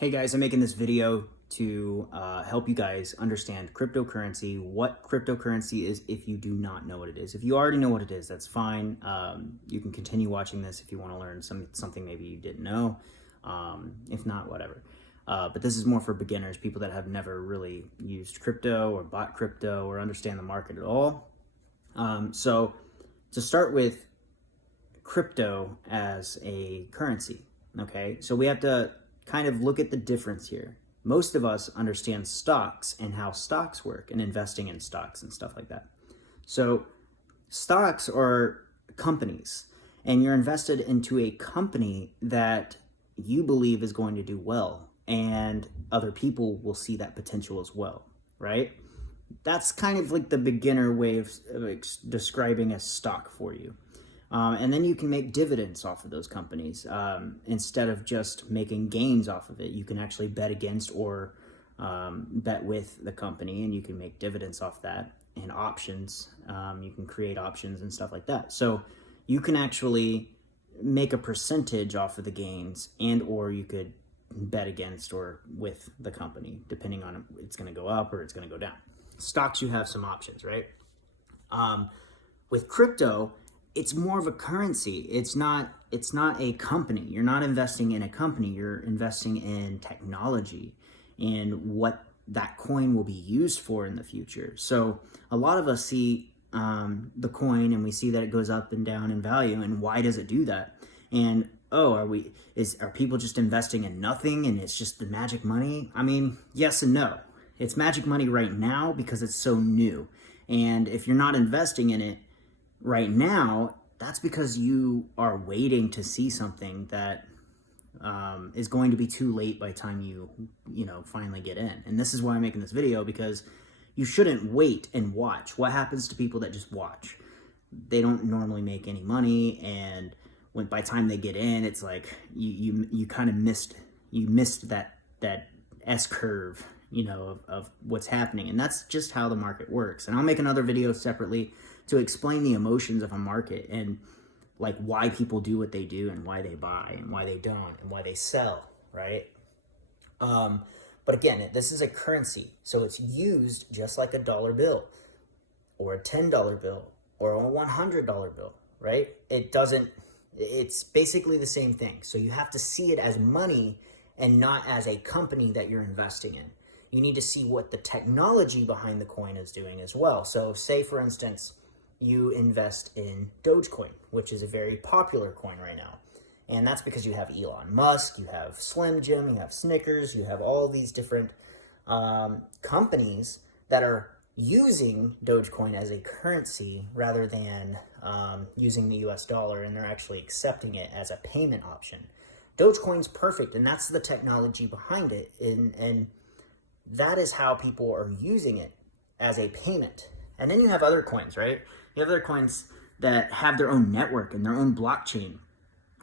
Hey guys, I'm making this video to help you guys understand cryptocurrency, what cryptocurrency is if you do not know what it is. If you already know what it is, that's fine. You can continue watching this if you want to learn something maybe you didn't know. If not, whatever. But this is more for beginners, people that have never really used crypto or bought crypto or understand the market at all. So to start with, crypto as a currency, okay? So we have to kind of look at the difference here. Most of us understand stocks and how stocks work and investing in stocks and stuff like that. So stocks are companies, and you're invested into a company that you believe is going to do well, and other people will see that potential as well, right? That's kind of like the beginner way of describing a stock for you. And then you can make dividends off of those companies. Instead of just making gains off of it, you can actually bet against or bet with the company, and you can make dividends off that. And options, you can create options and stuff like that. So you can actually make a percentage off of the gains, and or you could bet against or with the company, depending on it's going to go up or it's going to go down. Stocks, you have some options, right? With crypto, it's more of a currency. It's not a company. You're not investing in a company. You're investing in technology and what that coin will be used for in the future. So a lot of us see the coin and we see that it goes up and down in value, and why does it do that? And are people just investing in nothing and it's just the magic money? I mean, yes and no. It's magic money right now because it's so new. And if you're not investing in it right now, that's because you are waiting to see something that is going to be too late by the time you finally get in. And this is why I'm making this video, because you shouldn't wait and watch. What happens to people that just watch? They don't normally make any money, and by the time they get in, it's like you kind of missed that S curve, of what's happening. And that's just how the market works. And I'll make another video separately to explain the emotions of a market and like why people do what they do and why they buy and why they don't and why they sell, right? But again, this is a currency, so it's used just like a dollar bill or a $10 bill or a $100 bill, right? It's basically the same thing. So you have to see it as money and not as a company that you're investing in. You need to see what the technology behind the coin is doing as well. So say, for instance, you invest in Dogecoin, which is a very popular coin right now. And that's because you have Elon Musk, you have Slim Jim, you have Snickers, you have all these different companies that are using Dogecoin as a currency rather than using the US dollar, and they're actually accepting it as a payment option. Dogecoin's perfect, and that's the technology behind it, and that is how people are using it as a payment. And then you have other coins, right? You have other coins that have their own network and their own blockchain.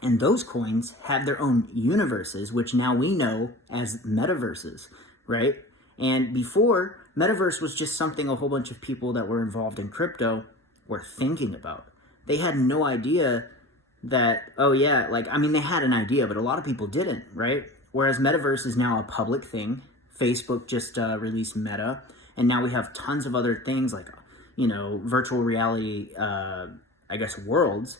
And those coins have their own universes, which now we know as metaverses, right? And before, metaverse was just something a whole bunch of people that were involved in crypto were thinking about. They had no idea that, they had an idea, but a lot of people didn't, right? Whereas metaverse is now a public thing. Facebook just released Meta, and now we have tons of other things like, virtual reality, worlds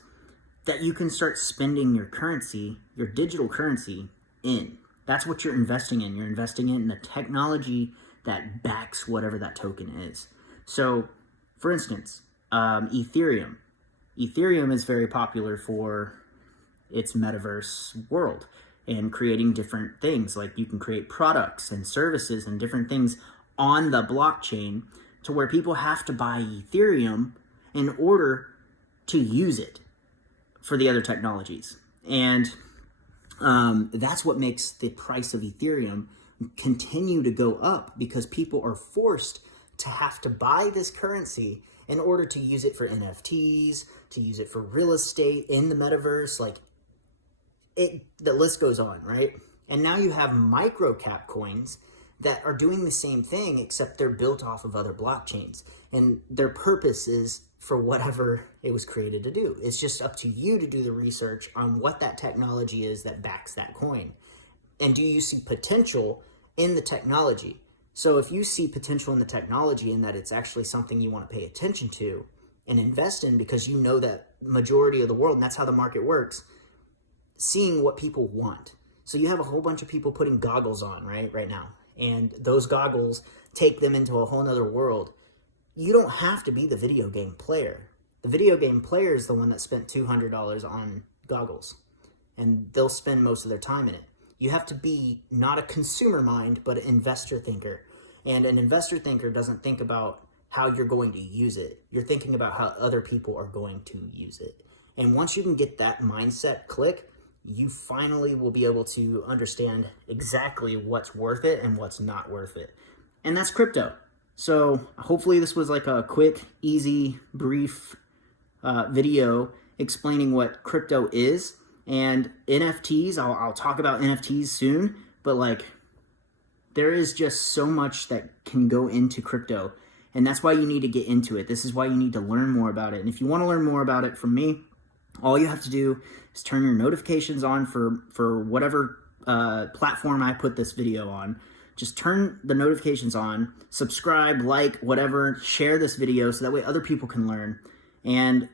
that you can start spending your currency, your digital currency in. That's what you're investing in. You're investing in the technology that backs whatever that token is. So, for instance, Ethereum. Ethereum is very popular for its metaverse world and creating different things. Like you can create products and services and different things on the blockchain to where people have to buy Ethereum in order to use it for the other technologies. And that's what makes the price of Ethereum continue to go up, because people are forced to have to buy this currency in order to use it for NFTs, to use it for real estate in the metaverse. The list goes on, right? And now you have micro cap coins that are doing the same thing, except they're built off of other blockchains. And their purpose is for whatever it was created to do. It's just up to you to do the research on what that technology is that backs that coin. And do you see potential in the technology? So if you see potential in the technology and that it's actually something you want to pay attention to and invest in because you know that majority of the world, and that's how the market works, seeing what people want. So you have a whole bunch of people putting goggles on right now, and those goggles take them into a whole nother world. You don't have to be the video game player. The video game player is the one that spent $200 on goggles, and they'll spend most of their time in it. You have to be not a consumer mind, but an investor thinker. And an investor thinker doesn't think about how you're going to use it. You're thinking about how other people are going to use it. And once you can get that mindset click, you finally will be able to understand exactly what's worth it and what's not worth it. And that's crypto. So hopefully this was like a quick, easy, brief video explaining what crypto is. And NFTs, I'll talk about NFTs soon, but like there is just so much that can go into crypto, and that's why you need to get into it. This is why you need to learn more about it. And if you want to learn more about it from me, all you have to do is turn your notifications on for whatever platform I put this video on. Just turn the notifications on, subscribe, like, whatever, share this video so that way other people can learn. And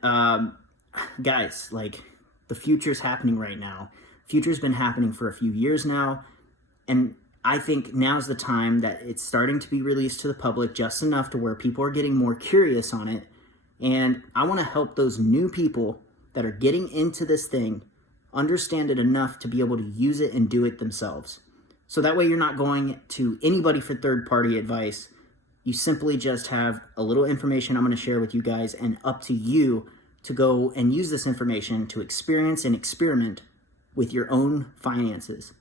guys, like, the future's happening right now. Future's been happening for a few years now, and I think now's the time that it's starting to be released to the public just enough to where people are getting more curious on it. And I want to help those new people that are getting into this thing understand it enough to be able to use it and do it themselves. So that way you're not going to anybody for third-party advice. You simply just have a little information I'm going to share with you guys, and up to you to go and use this information to experience and experiment with your own finances.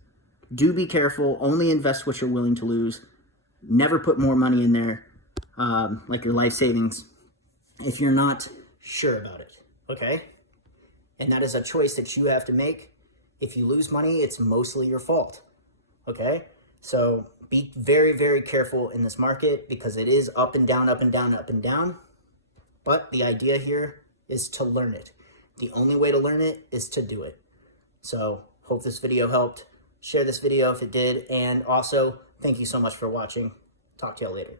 Do be careful. Only invest what you're willing to lose. Never put more money in there, like your life savings, if you're not sure about it, okay? And that is a choice that you have to make. If you lose money, it's mostly your fault, okay? So be very, very careful in this market because it is up and down, up and down, up and down. But the idea here is to learn it. The only way to learn it is to do it. So hope this video helped. Share this video if it did. And also, thank you so much for watching. Talk to y'all later.